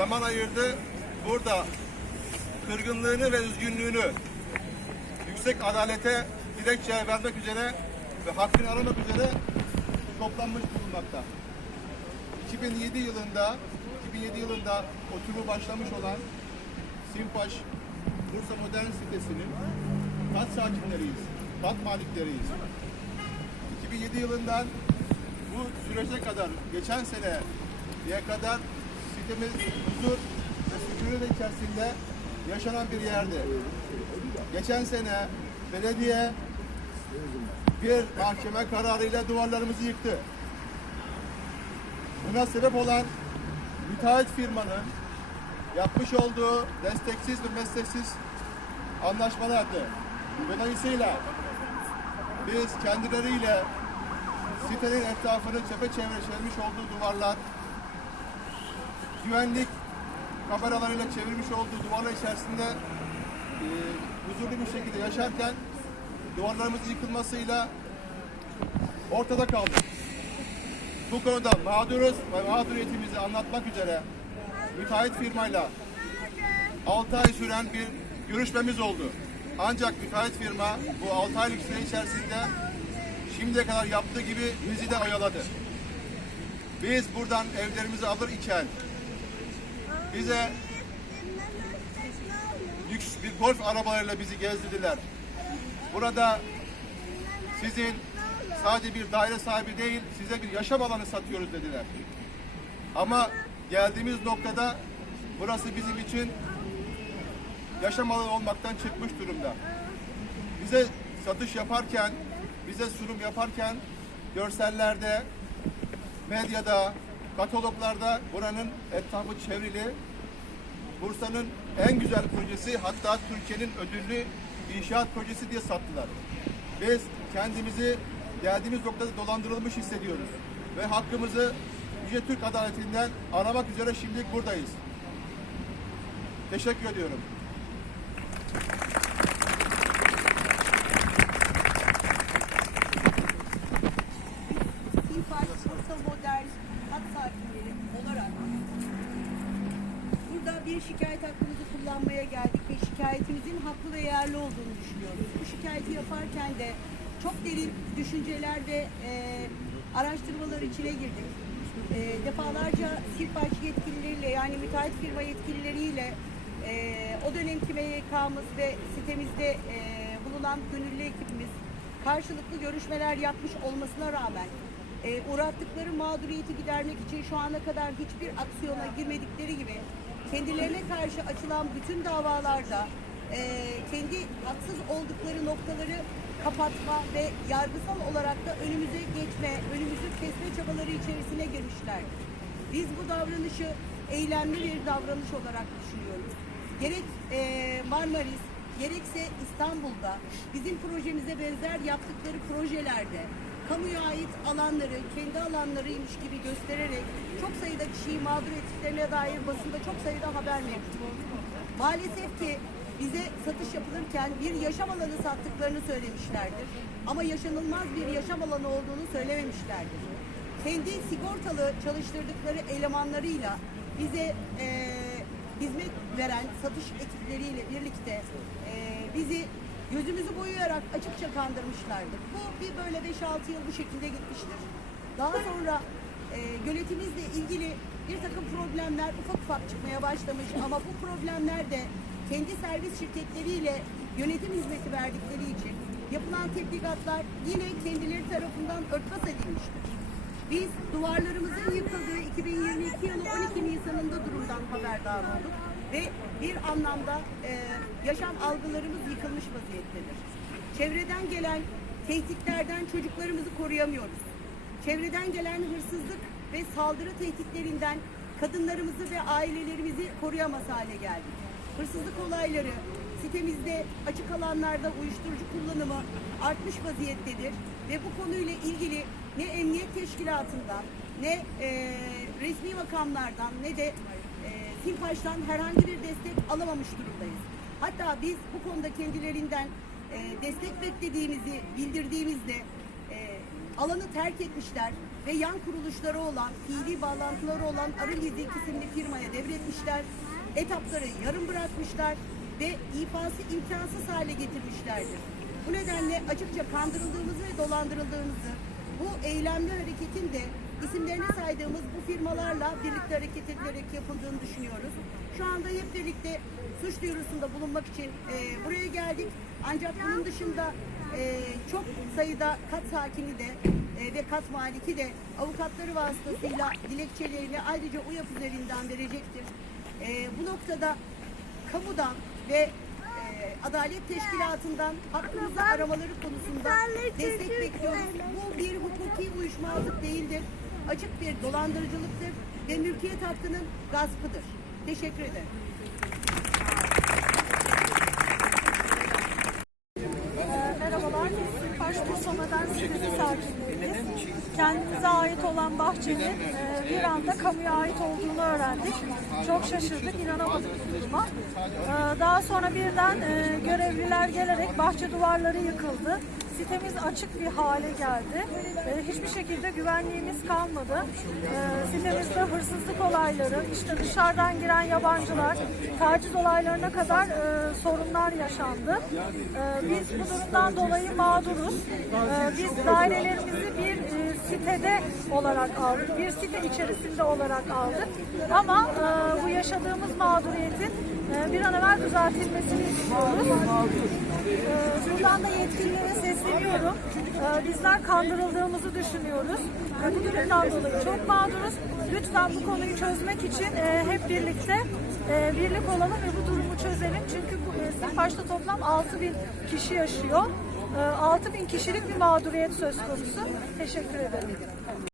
zaman ayırdı. Burada kırgınlığını ve üzgünlüğünü yüksek adalete dilekçe vermek üzere ve hakkını aramak üzere toplanmış bulunmakta. 2007 yılında 2007 yılında oturumu başlamış olan Simpaş Bursa Modern sitesinin kat sakinleriyiz, kat malikleriyiz. 2007 yılından bu sürece kadar, geçen seneye kadar sitemiz huzur ve sükunet içerisinde yaşanan bir yerdi. Geçen sene belediye bir mahkeme kararıyla duvarlarımızı yıktı. Buna sebep olan müteahhit firmanın yapmış olduğu desteksiz ve mesleksiz anlaşmalardı. Dolayısıyla biz kendileriyle sitenin etrafını çepeçevre çevirmiş olduğu duvarlar, güvenlik kameralarıyla çevirmiş olduğu duvarlar içerisinde e, huzurlu bir şekilde yaşarken duvarlarımızın yıkılmasıyla ortada kaldık. Bu konuda mağduruz ve mağduriyetimizi anlatmak üzere müteahhit firmayla 6 ay süren bir görüşmemiz oldu. Ancak müteahhit firma bu 6 aylık süre içerisinde şimdiye kadar yaptığı gibi bizi de oyaladı. Biz buradan evlerimizi alır iken bize lüks bir golf arabalarıyla bizi gezdirdiler. Burada sizin sadece bir daire sahibi değil, size bir yaşam alanı satıyoruz dediler. Ama geldiğimiz noktada burası bizim için yaşam alanı olmaktan çıkmış durumda. Bize satış yaparken, bize sunum yaparken görsellerde, medyada, kataloglarda buranın etrafı çevrili, Bursa'nın en güzel projesi hatta Türkiye'nin ödüllü inşaat projesi diye sattılar. Biz kendimizi geldiğimiz noktada dolandırılmış hissediyoruz. Ve hakkımızı Yüce Türk adaletinden aramak üzere şimdilik buradayız. Teşekkür ediyorum. İnfaz Bursa Modern Hat sakinleri olarak burada bir şikayet hakkımızı kullanmaya geldik ve şikayetimizin haklı ve yerli olduğunu düşünüyoruz. Bu şikayeti yaparken de çok derin düşünceler ve e, araştırmalar içine girdik. E, defalarca Sirpaç yetkilileriyle yani müteahhit firma yetkilileriyle e, o dönemki MYK'mız ve sitemizde e, bulunan gönüllü ekibimiz karşılıklı görüşmeler yapmış olmasına rağmen e, uğrattıkları mağduriyeti gidermek için şu ana kadar hiçbir aksiyona girmedikleri gibi kendilerine karşı açılan bütün davalarda e, kendi haksız oldukları noktaları kapatma ve yargısal olarak da önümüze geçme, önümüzü kesme çabaları içerisine girmişlerdir. Biz bu davranışı eylemli bir davranış olarak düşünüyoruz. Gerek e, Marmaris, gerekse İstanbul'da bizim projemize benzer yaptıkları projelerde kamuya ait alanları kendi alanlarıymış gibi göstererek çok sayıda kişiyi mağdur ettiklerine dair basında çok sayıda haber mevcut. Maalesef ki bize satış yapılırken bir yaşam alanı sattıklarını söylemişlerdir. Ama yaşanılmaz bir yaşam alanı olduğunu söylememişlerdir. Kendi sigortalı çalıştırdıkları elemanlarıyla bize eee hizmet veren satış ekipleriyle birlikte e, bizi gözümüzü boyayarak açıkça kandırmışlardı. Bu bir böyle 5-6 yıl bu şekilde gitmiştir. Daha sonra e, yönetimizle ilgili bir takım problemler ufak ufak çıkmaya başlamış ama bu problemler de kendi servis şirketleriyle yönetim hizmeti verdikleri için yapılan tebligatlar yine kendileri tarafından örtbas edilmiştir. Biz duvarlarımızın yıkıldığı 2022 yılı 12 Nisan'ında durumdan haberdar olduk ve bir anlamda e, yaşam algılarımız yıkılmış vaziyettedir. Çevreden gelen tehditlerden çocuklarımızı koruyamıyoruz. Çevreden gelen hırsızlık ve saldırı tehditlerinden kadınlarımızı ve ailelerimizi koruyamaz hale geldik. Hırsızlık olayları sitemizde açık alanlarda uyuşturucu kullanımı artmış vaziyettedir ve bu konuyla ilgili ne emniyet teşkilatından ne e, resmi makamlardan ne de Simpaş'tan herhangi bir destek alamamış durumdayız. Hatta biz bu konuda kendilerinden e, destek beklediğimizi bildirdiğimizde e, alanı terk etmişler ve yan kuruluşları olan, fiili bağlantıları olan Arı Lizik isimli firmaya devretmişler. Etapları yarım bırakmışlar ve ifası imkansız hale getirmişlerdir. Bu nedenle açıkça kandırıldığımızı ve dolandırıldığımızı, bu eylemli hareketin de isimlerini saydığımız bu firmalarla birlikte hareket edilerek yapıldığını düşünüyoruz. Şu anda hep birlikte suç duyurusunda bulunmak için e, buraya geldik. Ancak bunun dışında e, çok sayıda kat sakini de e, ve kat maliki de avukatları vasıtasıyla dilekçelerini ayrıca UYAP üzerinden verecektir. E, bu noktada kamudan ve Adalet Teşkilatı'ndan hakkımızı aramaları konusunda destek bekliyoruz. Bu bir hukuki uyuşmazlık değildir. Açık bir dolandırıcılıktır ve mülkiyet hakkının gaspıdır. Teşekkür ederim. Ee, Merhabalar, biz Silpaş Toplamadan sitesi sakinleriyiz. Kendimize ait olan bahçenin e, bir anda kamuya ait olduğunu öğrendik. Çok şaşırdık, inanamadık bu duruma. Ee, Daha sonra birden e, görevliler gelerek bahçe duvarları yıkıldı. Sitemiz açık bir hale geldi. E, Hiçbir şekilde güvenliğimiz kalmadı. E, Sitemizde hırsızlık olayları, işte dışarıdan giren yabancılar, taciz olaylarına kadar e, sorunlar yaşandı. E, Biz bu durumdan dolayı mağduruz. E, Biz dairelerimizi bir e, sitede olarak aldık, bir site içerisinde olarak aldık. Ama e, bu yaşadığımız mağduriyetin e, bir an evvel düzeltilmesini istiyoruz. Ee, Buradan da yetkililere sesleniyorum. Ee, Bizler kandırıldığımızı düşünüyoruz. Ee, Bu durumdan dolayı çok mağduruz. Lütfen bu konuyu çözmek için e, hep birlikte e, birlik olalım ve bu durumu çözelim. Çünkü bu e, Silpaş'ta toplam 6 bin kişi yaşıyor. 6 bin kişilik bir mağduriyet söz konusu. Teşekkür ederim.